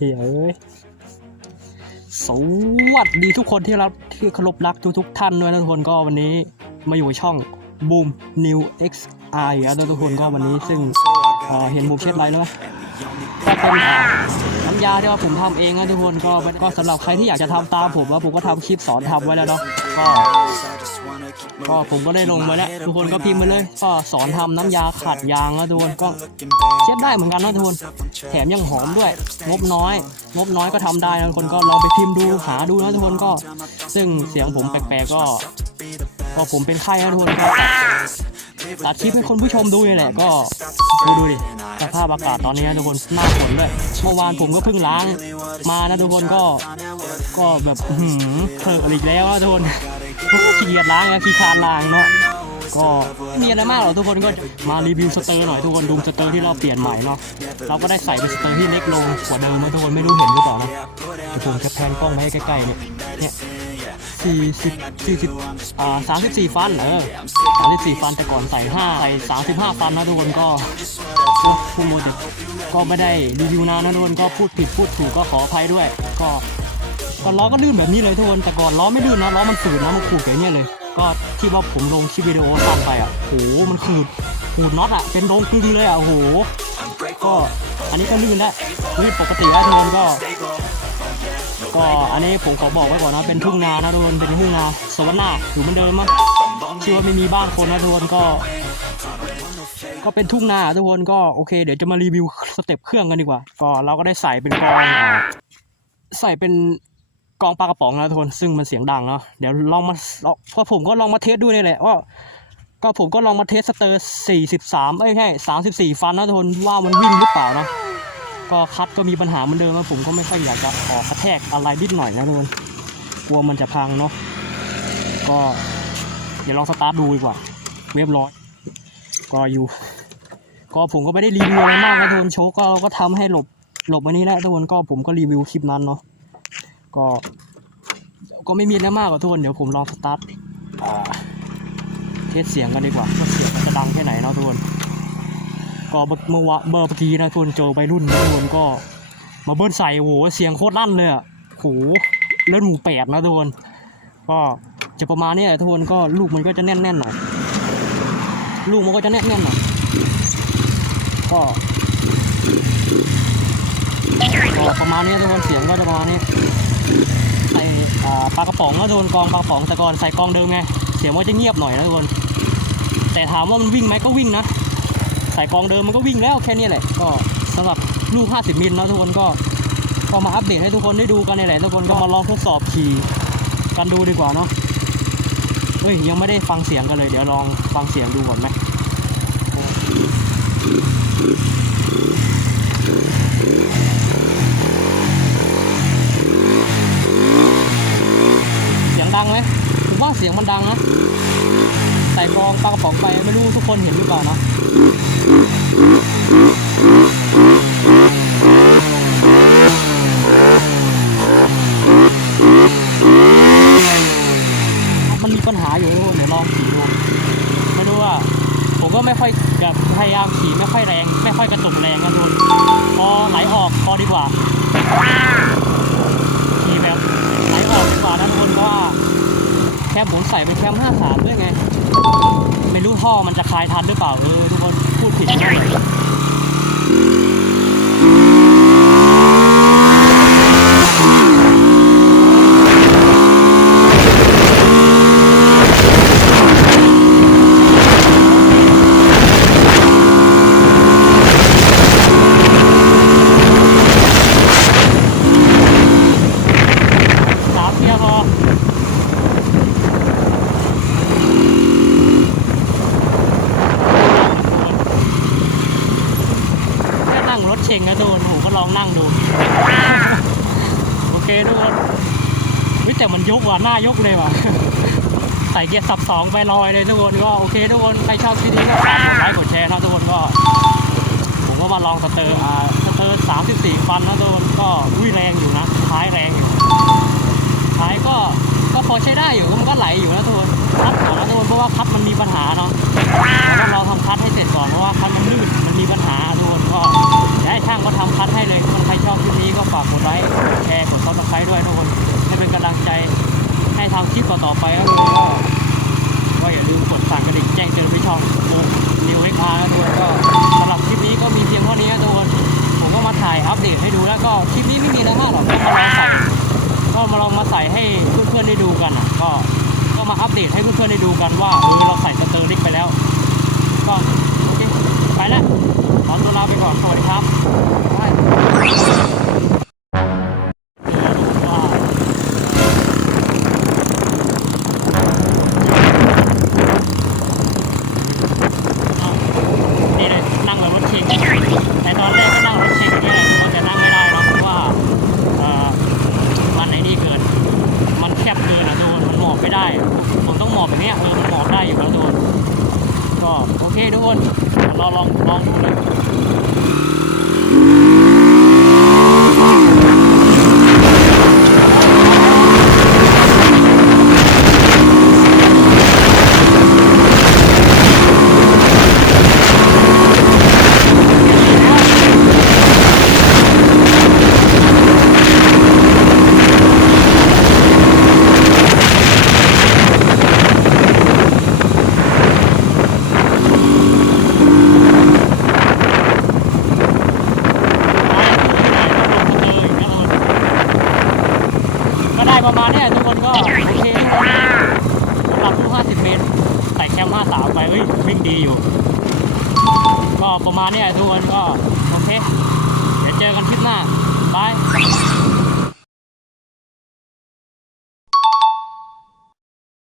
เฮ้ยเอ้ยสวัสดีทุกคนที่รักที่เคารพรักทุกทุกๆท่านด้วยนะทุกคนก็วันนี้มาอยู่ช่อง Boom New X I แล้วนะทุกคนก็วันนี้ซึ่งเอ่อเห็นบูมเช็ดไลน์แล้วไหมก็เป็นอ่าน้ำ ยาที่ว่าผมทำเองนะทุกคนก็ก็สำหรับใครที่อยากจะทำตามผมว่าผมก็ทำคลิปสอนทำไว้แล้วเนาะก็ก็ผมก็ได้ลงมาแล้วทุกคนก็พิมพ์มาเลยก็สอนทำน้ำยาขัดยางนะทุกคนก็เช็ดได้เหมือนกันนะทุกคนแถมยังหอมด้วย งบน้อย งบน้อยก็ทำได้นะทุกคนก็ลองไปพิมพ์ดูหาดูนะทุกคนก็ ซึ่งเสียงผมแปลกๆก็ ก็ผมเป็นไข้นะทุกคนก็ ตัดคลิปให้คนผู้ชมดูนี่แหละก็ดูดูดิสภาพอากาศตอนนี้นะทุกคนหน้าฝนด้วยเมื่อวานผมก็เพิ่งล้างมานะทุกคนก็ก็แบบหือหืมเถอะอีกแล้วนะทุกคนขี้เกียจล้างนะขี้คานล้างเนาะก็มีอะไรมากหรอทุกคนก็มารีวิวสเตอร์หน่อยทุกคนดูสเตอร์ที่เราเปลี่ยนใหม่เนาะเราก็ได้ใส่เป็นสเตอร์ที่เล็กลงกว่าเดิมนะทุกคนไม่รู้เห็นหรือเปล่านะเดี๋ยวผมจะแพนกล้องไว้ให้ใกล้ๆเนี่ยเนี่ย สี่สิบสี่สิบอ่าสามสิบสี่ฟันเออสามสิบสี่ฟันแต่ก่อนใส่ห้าใส่สามสิบห้าฟันนะทุกคนก็ก็พูดโมดิก็ไม่ได้รีวิวนานนะทุกคนก็พูดผิดพูดถูกก็ขออภัยด้วย ก็ก็ล้อก็ลื่นแบบนี้เลยทุกคนแต่ก่อนล้อไม่ลื่นนะล้อมันฝืดนะมันขูดอย่างเงี้ยเลย ก็ที่ว่าผมลงคลิปวิดีโอสั้นไปอะโหมันขูดขูดน็อตอะเป็นโรงกลึงเลยอะโหก็อันนี้ก็ลื่นแล้วลื่นปกติแล้วทุกคนก็ ก็อันนี้ผมขอบอกไว้ก่อนนะเป็นทุ่งนานะทุกคนเป็นทุ่งนาสวรรค์นาอยู่เหมือนเดิมมั้งชื่อว่าไม่มีบ้านคนนะทุกคนก็ ก็เป็นทุ่งนาทุกคนก็โอเค เดี๋ยวจะมารีวิวสเต็ปเครื่องกันดีกว่า ก็เราก็ได้ใส่เป็นกองใส่เป็นกองปลากระป๋องนะทุกคนซึ่งมันเสียงดังเนาะเดี๋ยวลองมาลองเพราะผมก็ลองมาเทสด้วยนี่แหละว่าก็ผมก็ลองมาเทสสเตอร์ 43 เอ้ยใช่34 ฟันนะทุกคนว่ามันวิ่งหรือเปล่านะ ก็คัดก็มีปัญหาเหมือนเดิมนะผมก็ไม่ค่อยอยากจะออกกระแทกอะไรนิดหน่อยนะทุกคนกลัวมันจะพังเนาะก็เดี๋ยวลองสตาร์ทดูดีกว่า เรียบร้อย ก็อยู่ ก็ผมก็ไม่ได้รีวิวอะไรมากนะทุกคนโชว์ก็ก็ทำให้หลบหลบอันนี้แหละทุกคนก็ผมก็รีวิวคลิปนั้นเนาะก็ก็ไม่มีอะไรมากกว่าทุกคนเดี๋ยวผมลองสตาร์ทเทสเสียงกันดีกว่าว่าเสียง ก็เมื่อวะเมื่อกี้นะทุกคนเจอไปรุ่นนะทุกคนก็มาเบิ้ลใส่โอ้โหเสียงโคตรลั่นเลยอะโหเล่นหมูแปดนะทุกคนก็จะประมาณนี้แหละทุกคนก็ลูกมันก็จะแน่นๆหน่อยลูกมันก็จะแน่นๆหน่อยก็ประมาณนี้ทุกคนเสียงก็จะประมาณนี้ใส่ปลากระป๋องก็โดนกองปลากระป๋องแต่ก่อนใส่กองเดิมไงเสียงมันจะเงียบหน่อยนะทุกคนแต่ถามว่ามันวิ่งไหมก็วิ่งนะ ใส่กองเดิมมันก็วิ่งแล้วแค่นี้แหละก็สำหรับลูก 50 มิลนะทุกคนก็ก็มาอัปเดตให้ทุกคนได้ดูกันนี่แหละทุกคนก็มาลองทดสอบขี่กันดูดีกว่าเนาะเฮ้ยยังไม่ได้ฟังเสียงกันเลย เดี๋ยวลองฟังเสียงดูก่อนไหมเสียงดังไหมผมว่าเสียงมันดังนะ ใส่กรองปลากระป๋องไปไม่รู้ทุกคนเห็นหรือเปล่านะมันมีปัญหาอยู่ทุกคนเดี๋ยวลองขี่ดูไม่รู้ว่าผมก็ไม่ค่อยแบบพยายามขี่ไม่ค่อยแรง ไม่ค่อยกระตุกแรงนะทุกคนพอไหลออกพอดีกว่าขี่แบบไหลออกดีกว่านะทุกคนเพราะว่าแคมผมใส่เป็นแคม53ด้วยไง ไม่รู้ท่อมันจะคลายทันหรือเปล่าเออทุกคนพูดผิดนะสามเกียร์พอแค่นั่งรถเชงนะทุกคนผมก็ลองนั่งดู โอ เคทุกคนเฮ้ยแต่มันยกว่ะหน้ายกเลยว่ะใส่เกียร์สับสองไปลอยเลยทุกคนก็โอเคทุกคนใครชอบคลิปนี้ก็ฝากกดไลค์กดแชร์นะทุกคนก็ ผมก็มาลองสเตอร์อ่าสเตอร์สามสิบสี่ฟันนะทุกคนก็วิ่งแรงอยู่นะท้ายแรงอยู่ท้ายก็ก็พอใช้ได้อยู่มันก็ไหลอยู่นะทุกคนคัดก่อนนะทุกคนเพราะว่าคัดมันมีปัญหาเนาะเราต้องรอทำคัดให้เสร็จก่อนเพราะว่าคัดมันลื่นมันมีปัญหาทุกคนก็เดี๋ยวให้ช่างก็ทำ เดตให้ดูแล้วก็คลิปนี้ไม่มีเนื้าหรอกก็มาลองใส่ก็มาลองมาใส่ให้เพื่อนๆได้ดูกันอะก็ก็มาอัปเดตให้เพื่อนๆได้ดูกันว่าเออเราใส่สเตอร์ลิกไปแล้ว ก็โอเคไปละขอตัวลาไปก่อนสวัสดีครับบายนี่เลยนั่งแบบรถเข็งแต่ตอนแรกก็นั่งรถเข็งนี่แหละมันจะนั่งไม่ได้เนาะเพราะว่าเอ่อมันไอ้นี่เกิน มันแคบเกินอะทุกคนมันหมอบไม่ได้ ผมต้องหมอบแบบเนี้ยเออมันหมอบได้อยู่แล้วทุกคนก็โอเคนเราลองลองดูเลยาสามไปเฮ้ยวิ่งดีอยู่ ก็ประมาณนี้ทุกคนก็โอเค เดี๋ยวเจอกันคลิปหน้าบาย